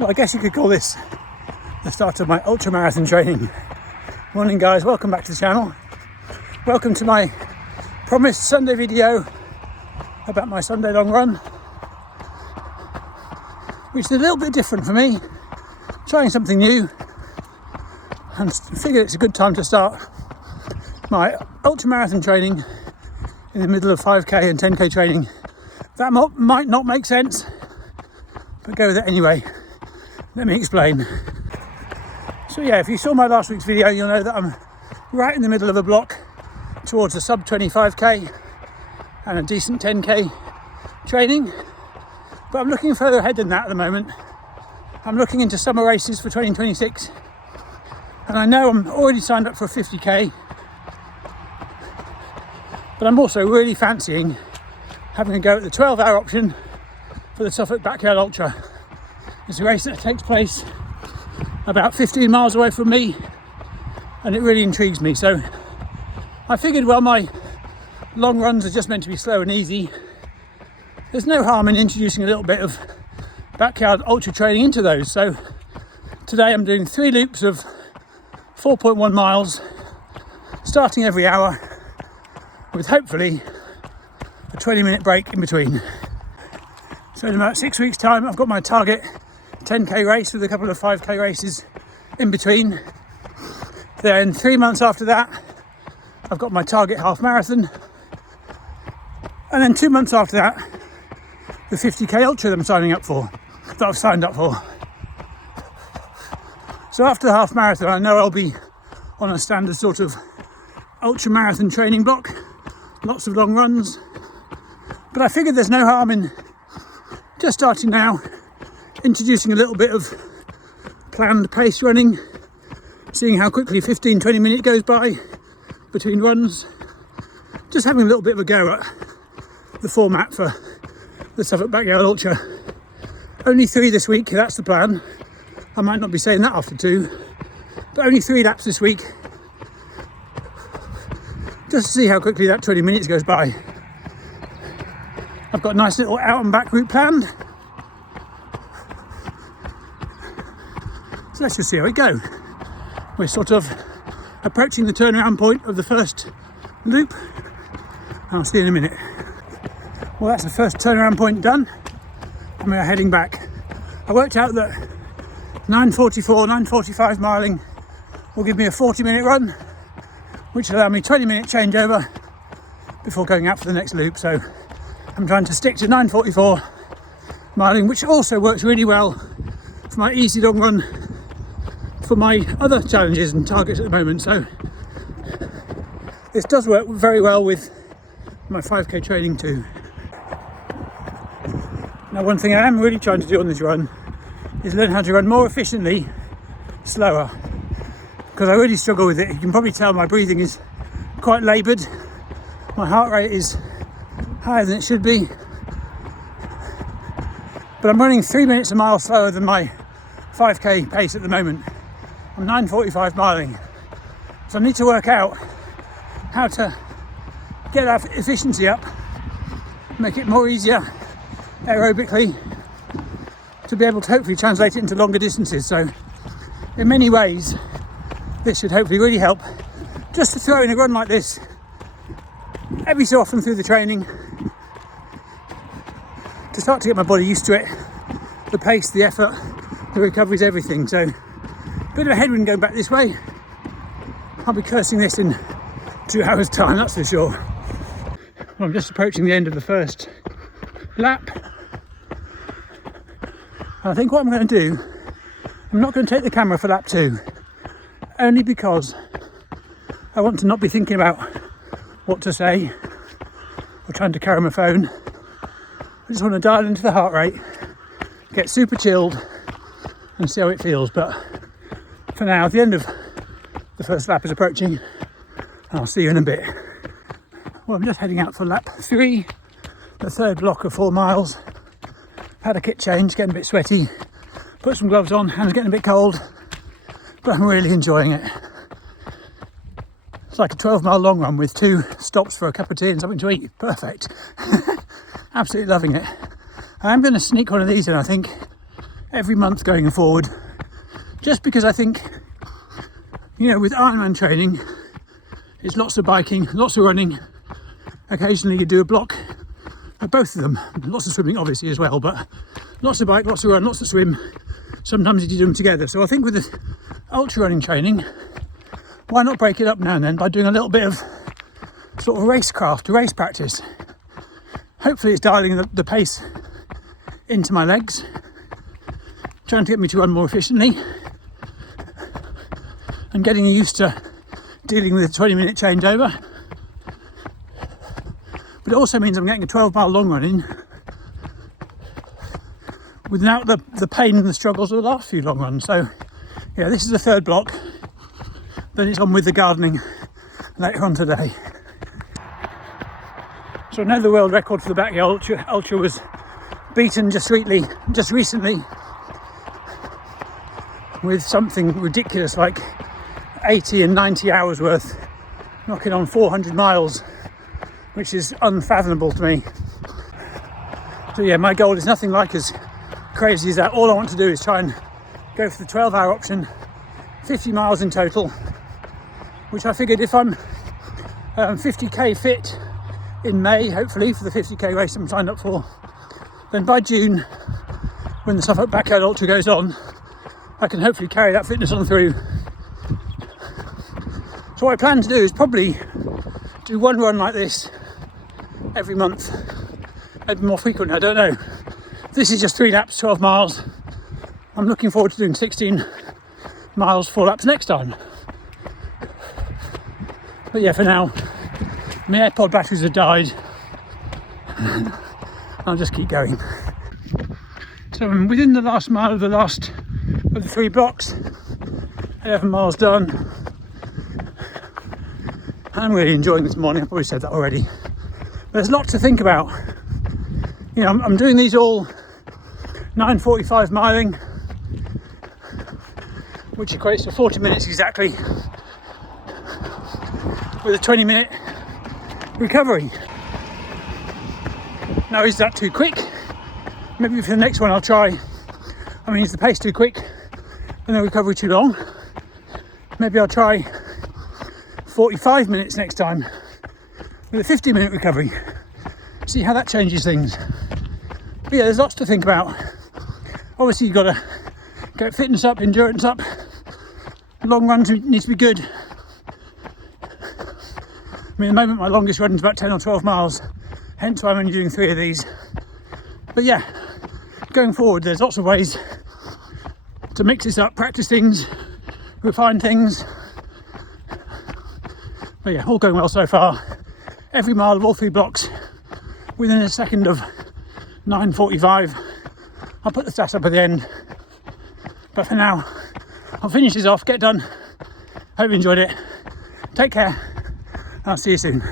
Well, I guess you could call this the start of my ultramarathon training. Morning guys, welcome back to the channel. Welcome to my promised Sunday video about my Sunday long run, which is a little bit different for me, trying something new, and figured it's a good time to start my ultramarathon training in the middle of 5k and 10k training. That might not make sense, but go with it anyway. Let me explain. So yeah, if you saw my last week's video, you'll know that I'm right in the middle of a block towards a sub-20 5k and a decent 10k training, but I'm looking further ahead than that at the moment. I'm looking into summer races for 2026, and I know I'm already signed up for a 50k, but I'm also really fancying having a go at the 12-hour option for the Suffuk Backyard Ultra. It's a race that takes place about 15 miles away from me, and it really intrigues me. So I figured, well, my long runs are just meant to be slow and easy. There's no harm in introducing a little bit of backyard ultra training into those. So today I'm doing 3 loops of 4.1 miles, starting every hour, with hopefully a 20-minute break in between. So in about 6 weeks' time, I've got my target 10k race with a couple of 5k races in between. Then 3 months after that, I've got my target half marathon. And then 2 months after that, the 50k ultra that I'm signing up for, that I've signed up for. So after the half marathon, I know I'll be on a standard sort of ultra marathon training block, lots of long runs. But I figured there's no harm in just starting now, introducing a little bit of planned pace running, seeing how quickly 15-20 minutes goes by between runs, just having a little bit of a go at the format for the Suffuk Backyard Ultra. Only 3 this week, that's the plan. I might not be saying that after 2, but only 3 laps this week, just to see how quickly that 20 minutes goes by. I've got a nice little out and back route planned, so let's just see how we go. We're sort of approaching the turnaround point of the first loop. I'll see you in a minute. Well, that's the first turnaround point done, and we're heading back. I worked out that 9:45 miling will give me a 40-minute run, which will allow me 20-minute changeover before going out for the next loop. So I'm trying to stick to 9:44 miling, which also works really well for my easy long run for my other challenges and targets at the moment. So this does work very well with my 5k training too. Now, one thing I am really trying to do on this run is learn how to run more efficiently, slower, because I really struggle with it. You can probably tell my breathing is quite laboured. My heart rate is higher than it should be, but I'm running 3 minutes a mile slower than my 5k pace at the moment. I'm 9:45 miling, so I need to work out how to get that efficiency up, make it more easier aerobically, to be able to hopefully translate it into longer distances. So in many ways this should hopefully really help, just to throw in a run like this every so often through the training, to start to get my body used to it, the pace, the effort, the recoveries, everything. So a bit of a headwind going back this way. I'll be cursing this in 2 hours time, that's for sure. Well, I'm just approaching the end of the first lap. I think what I'm going to do, I'm not going to take the camera for lap 2, only because I want to not be thinking about what to say or trying to carry my phone. I just want to dial into the heart rate, get super chilled and see how it feels. But for now, the end of the first lap is approaching. I'll see you in a bit. Well, I'm just heading out for lap 3, the third block of 4 miles. Had a kit change, getting a bit sweaty, put some gloves on, hands getting a bit cold, but I'm really enjoying it. It's like a 12-mile long run with 2 stops for a cup of tea and something to eat. Perfect. Absolutely loving it. I am going to sneak one of these in, I think, every month going forward, just because I think, with Ironman training, it's lots of biking, lots of running. Occasionally you do a block of both of them. Lots of swimming obviously as well, but lots of bike, lots of run, lots of swim. Sometimes you do them together. So I think with the ultra running training, why not break it up now and then by doing a little bit of sort of racecraft, race practice. Hopefully it's dialing the pace into my legs, trying to get me to run more efficiently and getting used to dealing with a 20-minute changeover. But it also means I'm getting a 12-mile long run in without the pain and the struggles of the last few long runs. So yeah, this is the third block. Then it's on with the gardening later on today. So I know the world record for the Backyard Ultra was beaten just recently with something ridiculous like 80 and 90 hours worth, knocking on 400 miles, which is unfathomable to me. So yeah, my goal is nothing like as crazy as that. All I want to do is try and go for the 12-hour option, 50 miles in total, which I figured if I'm 50k fit in May, hopefully, for the 50k race I'm signed up for, then by June, when the Suffuk Backyard Ultra goes on, I can hopefully carry that fitness on through. So what I plan to do is probably do one run like this every month, maybe more frequently, I don't know. This is just 3 laps, 12 miles. I'm looking forward to doing 16 miles, 4 laps next time. But yeah, for now, my AirPod batteries have died. I'll just keep going. So I'm within the last mile of the 3 blocks. 11 miles done. I'm really enjoying this morning. I've probably said that already. There's lots to think about. I'm doing these all 9:45 miling, which equates to 40 minutes exactly, with a 20-minute recovery. Now, is that too quick? Maybe for the next one I'll try. Is the pace too quick and the recovery too long? Maybe I'll try 45 minutes next time with a 50-minute recovery. See how that changes things. But yeah, there's lots to think about. Obviously you've got to get fitness up, endurance up. Long runs need to be good. At the moment my longest run is about 10 or 12 miles, hence why I'm only doing 3 of these. But yeah, going forward there's lots of ways to mix this up, practice things, refine things. But yeah, all going well so far. Every mile of all 3 blocks within a second of 9:45. I'll put the stats up at the end. But for now, I'll finish this off, get done. Hope you enjoyed it. Take care. I'll see you soon.